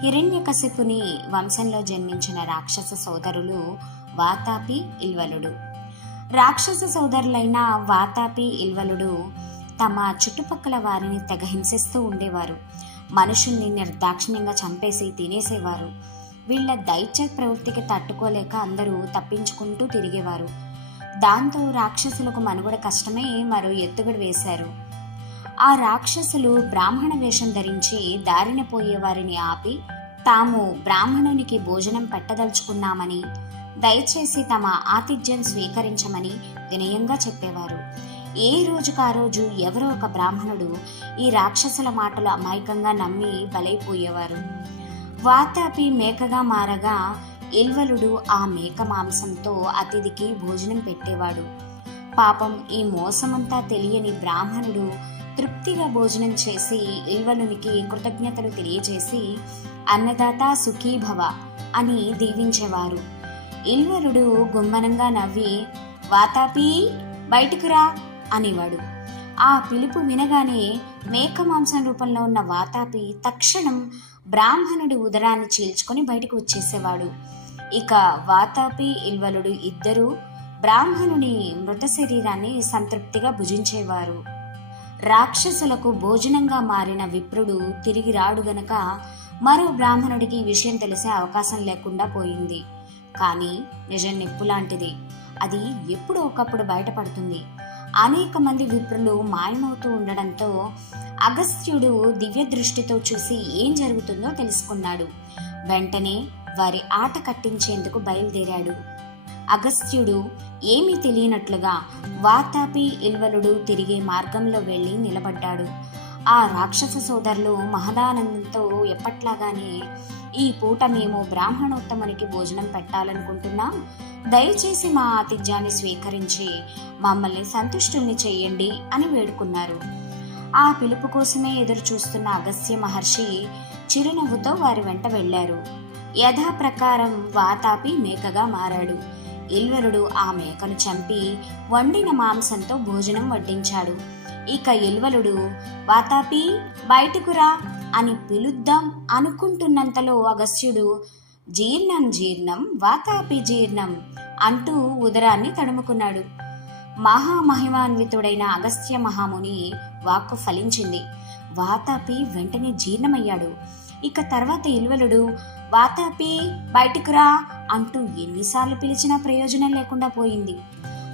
హిరణ్యకశిపుని వంశంలో జన్మించిన రాక్షస సోదరులు వాతాపి ఇల్వలుడు. రాక్షస సోదరులైన వాతాపి ఇల్వలుడు తమ చుట్టుపక్కల వారిని తెగ హింసిస్తూ ఉండేవారు. మనుషుల్ని నిర్దాక్షిణ్యంగా చంపేసి తినేసేవారు. వీళ్ళ దైత్య ప్రవృత్తికి తట్టుకోలేక అందరూ తప్పించుకుంటూ తిరిగేవారు. దాంతో రాక్షసులకు మనుగడ కష్టమే మరో ఎత్తుగడు వేశారు. ఆ రాక్షసులు బ్రాహ్మణ వేషం ధరించి దారిన పోయేవారిని ఆపి తాము బ్రాహ్మణునికి భోజనం పెట్టదలుచుకున్నామని దయచేసి తమ ఆతిథ్యం స్వీకరించమని వినయంగా చెప్పేవారు. ఏ రోజుకా రోజు ఎవరో ఒక బ్రాహ్మణుడు ఈ రాక్షసుల మాటలు అమాయకంగా నమ్మి బలైపోయేవారు. వాతాపి మేకగా మారగా ఇల్వలుడు ఆ మేక మాంసంతో అతిథికి భోజనం పెట్టేవాడు. పాపం ఈ మోసమంతా తెలియని బ్రాహ్మణుడు తృప్తిగా భోజనం చేసి ఇల్వలునికి కృతజ్ఞతలు తెలియజేసి అన్నదాత సుఖీభవ అని దీవించేవారు. ఇల్వలుడు గుమ్మనంగా నవ్వి వాతాపి బయటికి రా అనేవాడు. ఆ పిలుపు వినగానే మేక మాంసం రూపంలో ఉన్న వాతాపి తక్షణం బ్రాహ్మణుడి ఉదరాన్ని చీల్చుకొని బయటకు వచ్చేసేవాడు. ఇక వాతాపి ఇల్వలుడు ఇద్దరూ బ్రాహ్మణుని మృత శరీరాన్ని సంతృప్తిగా భుజించేవారు. రాక్షసులకు భోజనంగా మారిన విప్రుడు తిరిగి రాడు గనక మరో బ్రాహ్మణుడికి ఈ విషయం తెలిసే అవకాశం లేకుండా పోయింది. కానీ నిజం నిప్పు లాంటిది. అది ఎప్పుడో ఒకప్పుడు బయటపడుతుంది. అనేక మంది విప్రులు మాయమవుతూ ఉండడంతో అగస్త్యుడు దివ్య దృష్టితో చూసి ఏం జరుగుతుందో తెలుసుకున్నాడు. వెంటనే వారి ఆట కట్టించేందుకు బయలుదేరాడు. అగస్త్యుడు ఏమీ తెలియనట్లుగా వాతాపి ఇల్వలుడు తిరిగే మార్గంలో వెళ్ళి నిలబడ్డాడు. ఆ రాక్షస సోదరులు మహదానందంతో ఎప్పట్లాగానే ఈ పూట మేము బ్రాహ్మణోత్తమునికి భోజనం పెట్టాలనుకుంటున్నాం? దయచేసి మా ఆతిథ్యాన్ని స్వీకరించి మమ్మల్ని సంతుష్టుల్ని చేయండి అని వేడుకున్నారు. ఆ పిలుపు కోసమే ఎదురు చూస్తున్న అగస్త్య మహర్షి చిరునవ్వుతో వారి వెంట వెళ్ళారు. యథాప్రకారం వాతాపి మేకగా మారాడు. ఎల్వరుడు ఆ మేకను చంపి వండిన మాంసంతో భోజనం వడ్డించాడు. ఇక ఎల్వలుడు వాతాపి బయటకురా అని పిలుద్దాం అనుకుంటున్నంతలో అగస్త్యుడు జీర్ణం జీర్ణం వాతాపి జీర్ణం అంటూ ఉదరాన్ని తడుముకున్నాడు. మహామహిమాన్వితుడైన అగస్త్య మహాముని వాక్కు ఫలించింది. వాతాపి వెంటనే జీర్ణమయ్యాడు. ఇక తర్వాత ఇల్వలుడు వాతాపి బయటికి రా అంటూ ఎన్నిసార్లు పిలిచినా ప్రయోజనం లేకుండా పోయింది.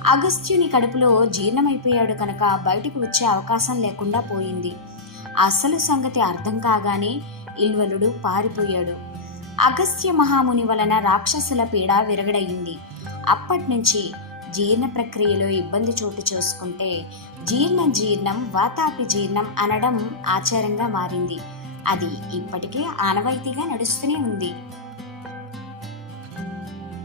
అగస్త్యుని కడుపులో జీర్ణమైపోయాడు కనుక బయటకు వచ్చే అవకాశం లేకుండా పోయింది. అసలు సంగతి అర్థం కాగానే ఇల్వలుడు పారిపోయాడు. అగస్త్య మహాముని వలన రాక్షసుల పీడ విరగడయింది. అప్పటినుంచి జీర్ణ ప్రక్రియలో ఇబ్బంది చోటు చేసుకుంటే జీర్ణ జీర్ణం వాతాపి జీర్ణం అనడం ఆచారంగా మారింది. అది ఇప్పటికే ఆనవాయితీగా నడుస్తూనే ఉంది.